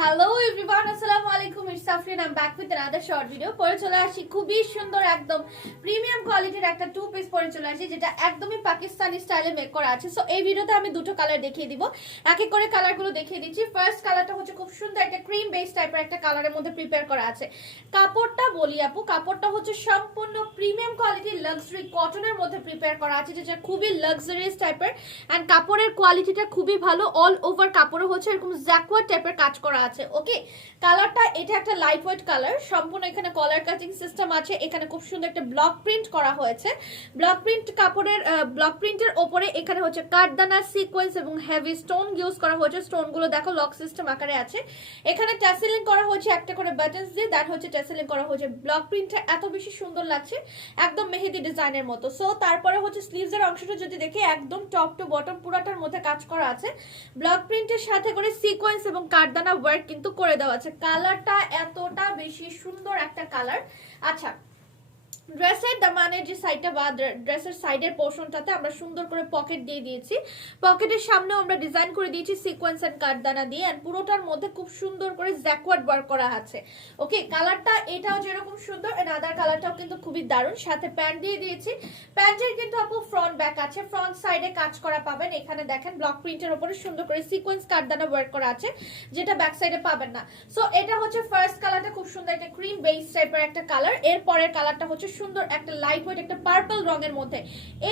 Hello everyone, আসসালামু আলাইকুম। It's Safrin, I am back with another short video. পরে চলে আসি খুবই সুন্দর একদম প্রিমিয়াম কোয়ালিটির একটা টু পিস পরে চলে আসি, যেটা একদমই পাকিস্তানি স্টাইলে মেক করা আছে। সো এই ভিডিওতে আমি দুটো কালার দেখিয়ে দিব, এক এক করে কালারগুলো দেখিয়ে দিচ্ছি। ফার্স্ট কালারটা হচ্ছে খুব সুন্দর একটা ক্রিম বেস টাইপের একটা কালারের মধ্যে প্রিপেয়ার করা আছে। কাপড়টা বলি আপু, কাপড়টা হচ্ছে সম্পূর্ণ প্রিমিয়াম কোয়ালিটির লাক্সারি কটনের মধ্যে প্রিপেয়ার করা আছে, যেটা খুবই লাক্সারিয়াস টাইপের। অ্যান্ড কাপড়ের কোয়ালিটিটা খুবই ভালো, অল ওভার কাপড়ে হচ্ছে এরকম জ্যাকওয়ার্ড টাইপের কাজ করা আছে। ওকে, কালারটা এটা একটা লাইট ওয়েট কালার, সম্পূর্ণ এখানে কলার কাটিং সিস্টেম আছে। এখানে খুব সুন্দর একটা ব্লক প্রিন্ট করা হয়েছে। ব্লক প্রিন্ট কাপড়ের ব্লক প্রিন্টের ওপরে এখানে হচ্ছে কাঠদানা সিকোয়েন্স এবং হেভি স্টোন ইউজ করা হয়েছে। স্টোন গুলো দেখো লক সিস্টেম আকারে আছে। এখানে ট্যাসেলিং করা হয়েছে একটা করে বাটনস দিয়ে, দ্যাট হচ্ছে ট্যাসেলিং করা হয়েছে। ব্লক প্রিন্টটা এত বেশি সুন্দর লাগছে, একদম মেহেদি ডিজাইনের মতো। সো তারপরে হচ্ছে স্লিভস এর অংশটা যদি দেখি, একদম টপ টু বটম পুরাটার মধ্যে কাজ করা আছে। ব্লক প্রিন্টের সাথে করে সিকোয়েন্স এবং কাঠদানা ওয়ার্ক কিন্তু করে দেওয়া আছে। কালারটা এতটা বেশি সুন্দর একটা কালার। আচ্ছা, ড্রেসের দামানের যে সাইডটা বা ড্রেসের সাইডের পোর্শনটাতে আমরা সুন্দর করে পকেট দিয়ে দিয়েছি। পকেটের সামনেও আমরা ডিজাইন করে দিয়েছি সিকোয়েন্স এন্ড কাঠদানা দিয়ে, এন্ড পুরোটার মধ্যে খুব সুন্দর করে জ্যাকওয়ার্ড ওয়ার্ক করা আছে। ওকে, কালারটা এটাও যেরকম সুন্দর, এন্ড আদার কালারটাও কিন্তু খুবই দারুণ। সাথে প্যান্ট দিয়ে দিয়েছি। প্যান্টের কিন্তু আপু ফ্রন্ট ব্যাক আছে, ফ্রন্ট সাইডে কাজ করা পাবেন। এখানে দেখেন ব্লক প্রিন্টের উপরে সুন্দর করে সিকোয়েন্স কাঠদানা ওয়ার্ক করা আছে, যেটা ব্যাক সাইডে পাবেন না। সো এটা হচ্ছে ফার্স্ট কালারটা, খুব সুন্দর একটা ক্রিম বেস টাইপের একটা কালার। এর পরের কালারটা হচ্ছে সুন্দর একটা লাইট ওয়েট একটা পার্পল রঙের মধ্যে।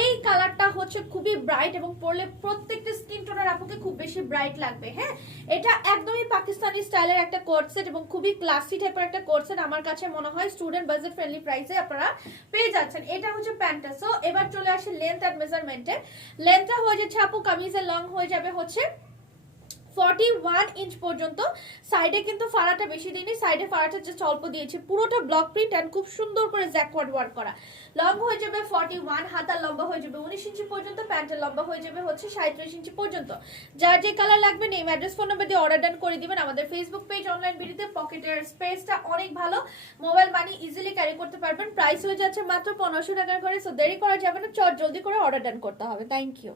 এই কালারটা হচ্ছে খুবই ব্রাইট এবং পরলে প্রত্যেকটা স্কিন টোনের আপুকে খুব বেশি ব্রাইট লাগবে। হ্যাঁ, এটা একদমই পাকিস্তানি স্টাইলের একটা কোট সেট এবং খুবই ক্লাসি টাইপের একটা কোট সেট। আমার কাছে মনে হয় স্টুডেন্ট বাজেট ফ্রেন্ডলি প্রাইসে আপনারা পেয়ে যাচ্ছেন। এটা হচ্ছে প্যান্টটা। সো এবার চলে আসে লেন্থ এন্ড মেজারমেন্টে। লেন্থটা হয়ে যাচ্ছে আপু, কামিজের লং হয়ে যাবে হচ্ছে 41 ইঞ্চ পর্যন্ত। সাইডে কিন্তু ফাড়াটা বেশি দিইনি, সাইডে ফাড়াটা জাস্ট অল্প দিয়েছি। পুরোটা ব্লক প্রিন্ট এন্ড খুব সুন্দর করে জ্যাকওয়ার্ড ওয়ার্ক করা। লং হয়ে যাবে 41, হাতার লম্বা হয়ে যাবে 19 ইঞ্চি পর্যন্ত, প্যান্টের লম্বা হয়ে যাবে হচ্ছে 37 ইঞ্চি পর্যন্ত। যার যে কালার লাগবে নেম অ্যাড্রেস ফোন নাম্বার দিয়ে অর্ডার ডান করে দিবেন। আমাদের ফেসবুক পেজ অনলাইন ভিডিওতে পকেটের স্পেসটা অনেক ভালো, মোবাইল মানি ইজিলি ক্যারি করতে পারবেন। প্রাইস হয়ে যাচ্ছে মাত্র 1500 টাকার করে। সো দেরি করা যাবে না, চট জলদি করে অর্ডার ডান করতে হবে। Thank you.